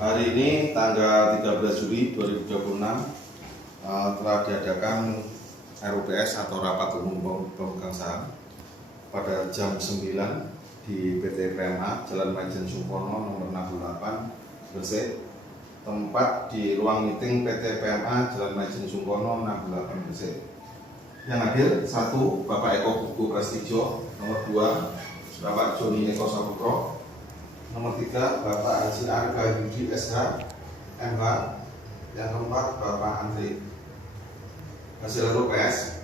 Hari ini tanggal 13 Juli 2026 telah diadakan RUPS atau Rapat Umum Pemegang Saham pada jam 9 di PT PMA Jalan Maijen Sungkono nomor 68 Gresik. Tempat di ruang meeting PT PMA Jalan Maijen Sungkono 68 Gresik. Yang hadir 1 Bapak Eko Pugu Prasetyo, nomor 2 Bapak Joni Eko Saputro, nomor 3 Bapak Haji Arga Yudi SH MH, yang keempat Bapak Andri. Hasil RUPS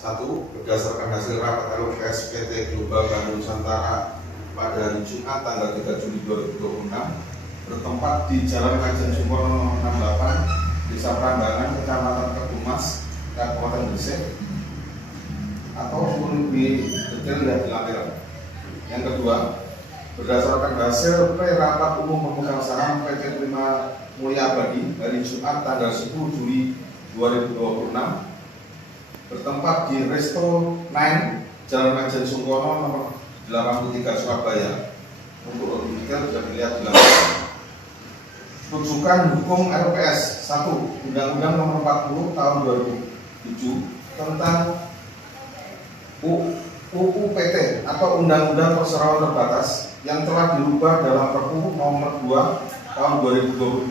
1. Berdasarkan hasil rapat RUPS PT Global Bandung Nusantara pada hari Jumat tanggal 3 Juli 2026 bertempat di Jalan Maijen Sungkono 68 Desa Prambanan, Kecamatan Kebumas, Kabupaten Gresik, atau lebih detail dari lampiran. Yang kedua, berdasarkan hasil pre-rapat umum pemegang saham PT Prima Mulia Abadi hari Jumat tanggal 10 Juli 2026 bertempat di Resto 9 Jalan Maijen Sungkono nomor 83 Surabaya. Untuk lebih detail bisa dilihat di lampiran. Rujukan hukum RUPS 1. Undang-Undang Nomor 40 Tahun 2007 tentang UU-PT atau Undang-Undang Perseroan Terbatas yang telah dirubah dalam Perpu Nomor 2 Tahun 2022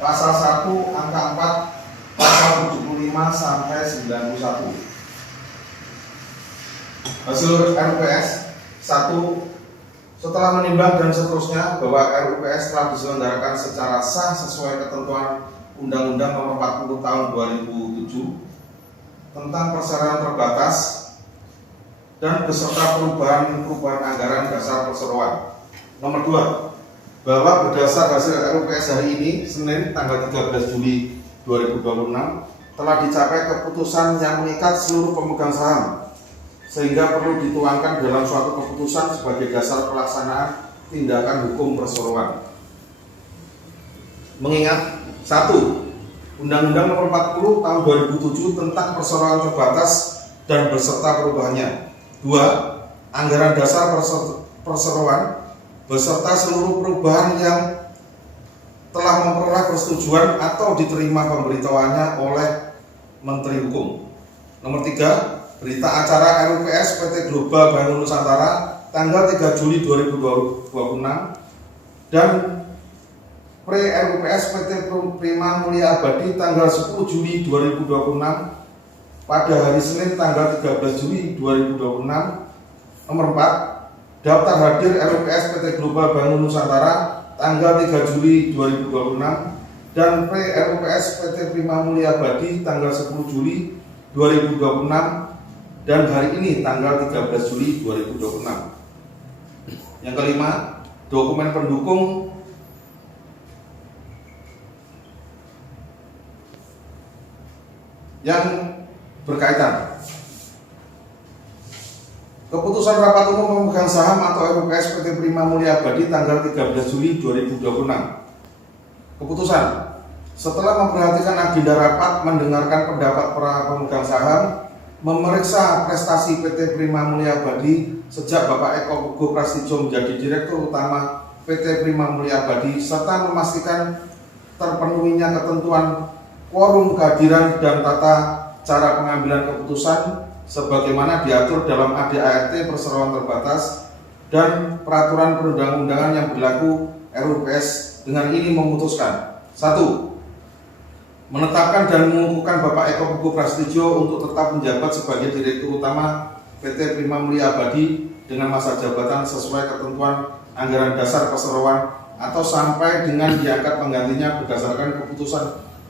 Pasal 1 Angka 4 Pasal 75 sampai 91. Hasil RUPS 1. Setelah menimbang dan seterusnya bahwa RUPS telah diselenggarakan secara sah sesuai ketentuan Undang-Undang Nomor 40 Tahun 2007 tentang perseroan terbatas dan beserta perubahan anggaran dasar perseroan. Nomor 2, bahwa berdasar hasil RUPS hari ini Senin tanggal 13 Juli 2026 telah dicapai keputusan yang mengikat seluruh pemegang saham sehingga perlu dituangkan dalam suatu keputusan sebagai dasar pelaksanaan tindakan hukum perseroan. Mengingat 1. Undang-Undang Nomor 40 Tahun 2007 tentang perseroan terbatas dan beserta perubahannya. 2. Anggaran dasar perseroan beserta seluruh perubahan yang telah memperoleh persetujuan atau diterima pemberitahuannya oleh Menteri Hukum. Nomor 3. Berita acara RUPS PT Global Bandung Nusantara tanggal 3 Juli 2026 dan pre-RUPS PT Prima Mulia Abadi tanggal 10 Juli 2026 pada hari Senin tanggal 13 Juli 2026. Nomor 4. Daftar hadir RUPS PT Global Bandung Nusantara tanggal 3 Juli 2026 dan pre-RUPS PT Prima Mulia Abadi tanggal 10 Juli 2026 dan hari ini tanggal 13 Juli 2026. Yang kelima, dokumen pendukung yang berkaitan. Keputusan Rapat Umum Pemegang Saham atau RUPS PT Prima Mulia Abadi tanggal 13 Juli 2026. Keputusan, setelah memperhatikan agenda rapat, mendengarkan pendapat para pemegang saham, memeriksa prestasi PT Prima Mulia Abadi sejak Bapak Eko Pugu Prasetyo menjadi Direktur Utama PT Prima Mulia Abadi serta memastikan terpenuhinya ketentuan quorum kehadiran dan tata cara pengambilan keputusan sebagaimana diatur dalam ADART perseroan terbatas dan peraturan perundang-undangan yang berlaku RUPS dengan ini memutuskan 1. Menetapkan dan mengukuhkan Bapak Eko Pugu Prasetyo untuk tetap menjabat sebagai Direktur Utama PT Prima Mulia Abadi dengan masa jabatan sesuai ketentuan anggaran dasar perseroan atau sampai dengan diangkat penggantinya berdasarkan keputusan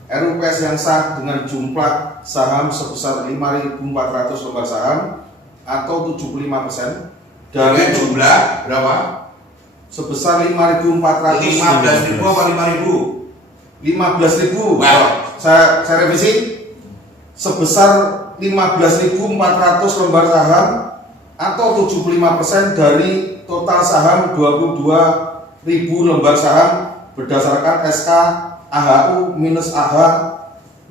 RUPS yang sah dengan jumlah saham sebesar 5.400 lembar saham atau 75% dari jumlah berapa? Sebesar 5.400. 15.000 apa 5.000? 15.000. Wow. Saya revisi sebesar 15.400 lembar saham atau 75% dari total saham 22.000 lembar saham berdasarkan SK AHU-AH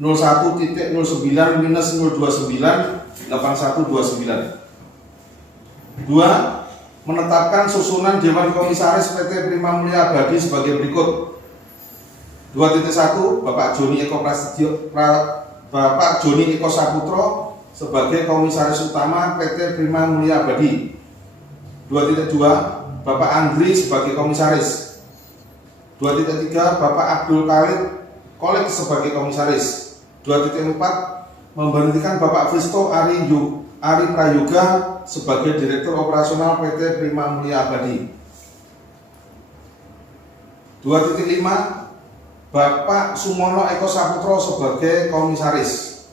01.09-0298129. 2. Menetapkan susunan Dewan Komisaris PT Prima Mulia Abadi sebagai berikut. 2.1 Bapak Joni Eko Saputro sebagai Komisaris Utama PT Prima Mulia Abadi. 2.2 Bapak Andri sebagai Komisaris. 2.3 Bapak Abdul Khalid sebagai Komisaris. 2.4 memberhentikan Bapak Visto Ari Prayoga sebagai Direktur Operasional PT Prima Mulia Abadi. 2.5 Bapak Sumono Eko Saputro sebagai Komisaris.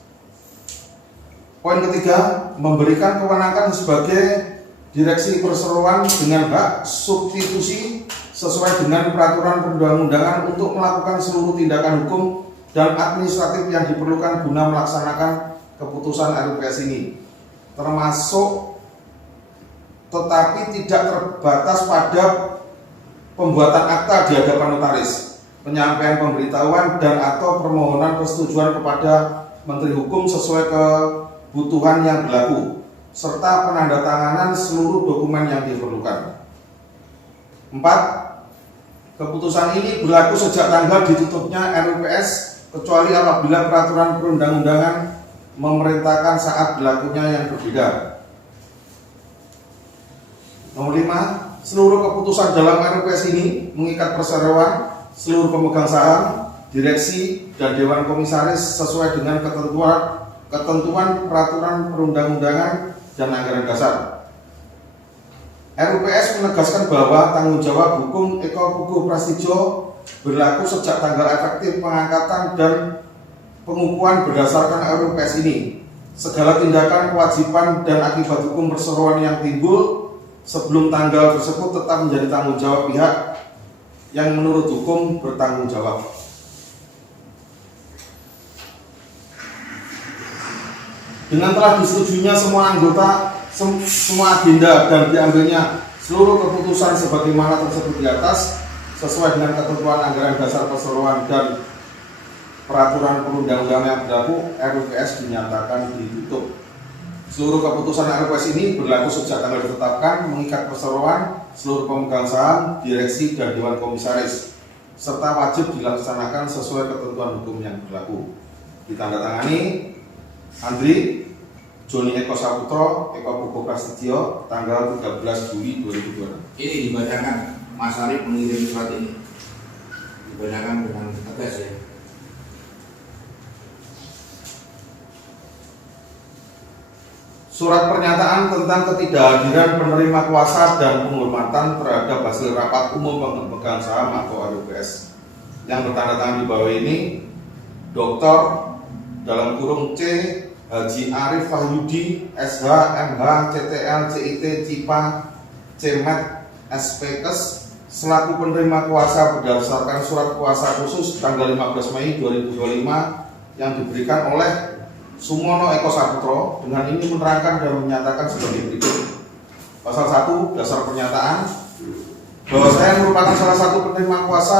Poin ketiga, memberikan kewenangan sebagai Direksi Perseroan dengan hak substitusi sesuai dengan peraturan perundang-undangan untuk melakukan seluruh tindakan hukum dan administratif yang diperlukan guna melaksanakan keputusan RUPS ini, termasuk tetapi tidak terbatas pada pembuatan akta di hadapan notaris, penyampaian pemberitahuan dan atau permohonan persetujuan kepada Menteri Hukum sesuai kebutuhan yang berlaku, serta penandatanganan seluruh dokumen yang diperlukan. 4. Keputusan ini berlaku sejak tanggal ditutupnya RUPS kecuali apabila peraturan perundang-undangan memerintahkan saat berlakunya yang berbeda. Nomor 5. Seluruh keputusan dalam RUPS ini mengikat perseroan, seluruh pemegang saham, direksi, dan dewan komisaris sesuai dengan ketentuan peraturan perundang-undangan dan anggaran dasar. RUPS menegaskan bahwa tanggung jawab hukum Eko Puguh Prasetyo berlaku sejak tanggal efektif pengangkatan dan pengukuhan berdasarkan RUPS ini. Segala tindakan, kewajiban, dan akibat hukum perseroan yang timbul sebelum tanggal tersebut tetap menjadi tanggung jawab pihak yang menurut hukum bertanggung jawab. Dengan telah disetujuinya semua anggota, semua agenda dan diambilnya seluruh keputusan sebagaimana tersebut di atas sesuai dengan ketentuan anggaran dasar perseroan dan peraturan perundang-undangan yang berlaku, RUPS dinyatakan ditutup. Seluruh keputusan RUPS ini berlaku sejak tanggal ditetapkan, mengikat perseroan, seluruh pemegang saham, direksi, dan dewan komisaris, serta wajib dilaksanakan sesuai ketentuan hukum yang berlaku. Ditandatangani Andri Joni Eko Saputro, Eko Puguh Prasetyo, tanggal 13 Juli 2026. Ini dibacakan, Mas Arif mengirim surat ini. Dibacakan dengan tegas ya. Surat pernyataan tentang ketidakhadiran penerima kuasa dan penghormatan terhadap hasil rapat umum pemegang saham atau RUPS yang bertanda tangan di bawah ini, Dr. dalam kurung C Haji Arif Wahyudi, SH, MH, CTL, CIT, CIPA, CMET, SPKes selaku penerima kuasa berdasarkan surat kuasa khusus tanggal 15 Mei 2025 yang diberikan oleh Sumono Eko Saputro. Dengan ini menerangkan dan menyatakan sebagai berikut. Pasal 1 dasar pernyataan bahwa saya merupakan salah satu penerima kuasa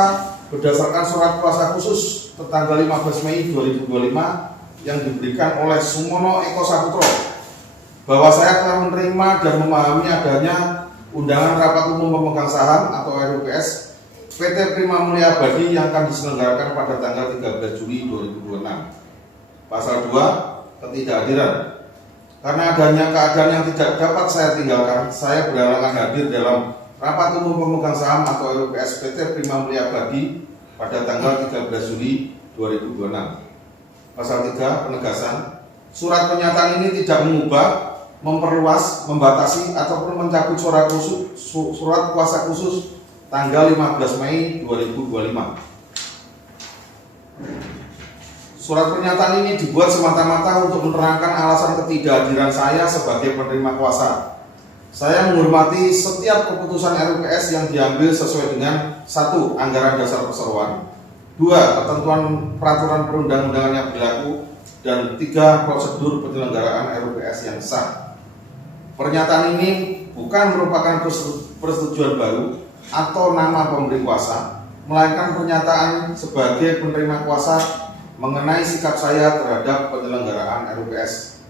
berdasarkan surat kuasa khusus tanggal 15 Mei 2025 yang diberikan oleh Sumono Eko Saputro, bahwa saya telah menerima dan memahami adanya undangan rapat umum pemegang saham atau RUPS PT Prima Mulia Abadi yang akan diselenggarakan pada tanggal 13 Juli 2026. Pasal 2, ketidakhadiran. Karena adanya keadaan yang tidak dapat saya tinggalkan, saya berhalangan hadir dalam rapat umum pemegang saham atau RUPS PT Prima Mulia Abadi pada tanggal 13 Juli 2026. Pasal 3, penegasan. Surat pernyataan ini tidak mengubah, memperluas, membatasi, ataupun mencabut surat kuasa khusus tanggal 15 Mei 2025. Surat pernyataan ini dibuat semata-mata untuk menerangkan alasan ketidakhadiran saya sebagai penerima kuasa. Saya menghormati setiap keputusan RUPS yang diambil sesuai dengan 1. Anggaran dasar perseroan, 2. Ketentuan peraturan perundang-undangan yang berlaku, dan 3. Prosedur penyelenggaraan RUPS yang sah. Pernyataan ini bukan merupakan persetujuan baru atau nama pemberi kuasa, melainkan pernyataan sebagai penerima kuasa mengenai sikap saya terhadap penyelenggaraan RUPS.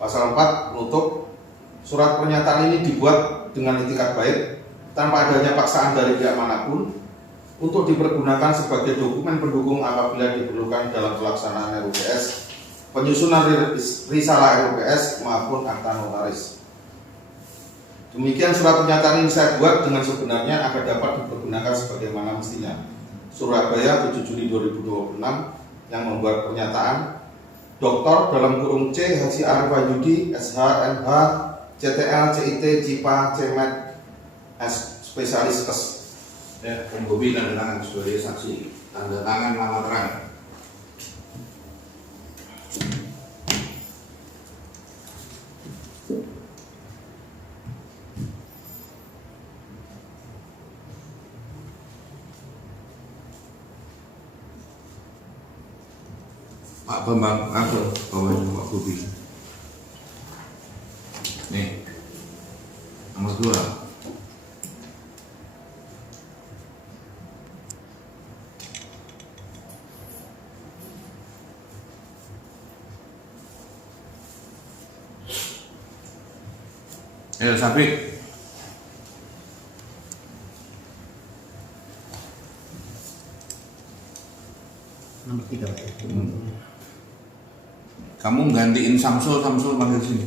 Pasal 4, penutup. Surat pernyataan ini dibuat dengan itikat baik, tanpa adanya paksaan dari pihak manapun, untuk dipergunakan sebagai dokumen pendukung apabila diperlukan dalam pelaksanaan RUPS, penyusunan risalah RUPS maupun akta notaris. Demikian surat pernyataan ini saya buat dengan sebenarnya agar dapat dipergunakan sebagaimana mestinya. Surabaya 7 Juli 2026 yang membuat pernyataan Dr. dalam kurung C Haji Arif Wahyudi SH MH CTL CIT CIPA CEMET S spesialis S. Ya, Bobi tanda tangan sebagai saksi, tanda tangan nama terang. Pak Bambang, apa Pak Bobi? Nih, nomor 2. Ayo Sabik. Nomor 3. Kamu gantiin Samsul panggil sini.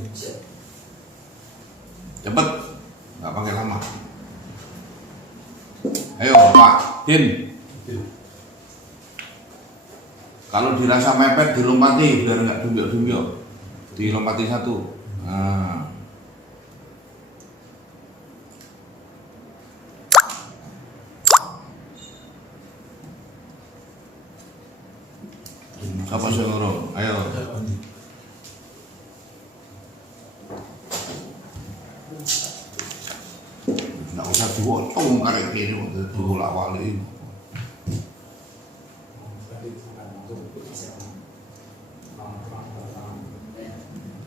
Cepet, nggak pakai lama. Ayo Pak Din. Kalau dirasa mepet dilompati biar nggak dumbyok-dumbyok. Dilompati 1. Nah. Apa Sengoro? Ayo. Nggak usah diwocong karek kene kok dibolak-balik.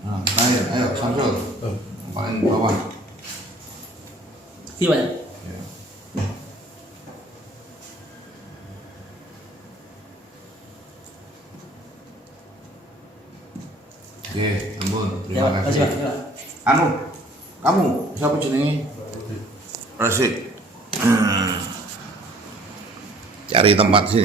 Nah, ayo Samsul. Paling bawah. Iya, Pak. Ya. Oke, ampun. Ya, Terima Pak. kasih. Pak. Ya, Pak. Anu, kamu siapa jenenge? Rasid. Cari tempat sih.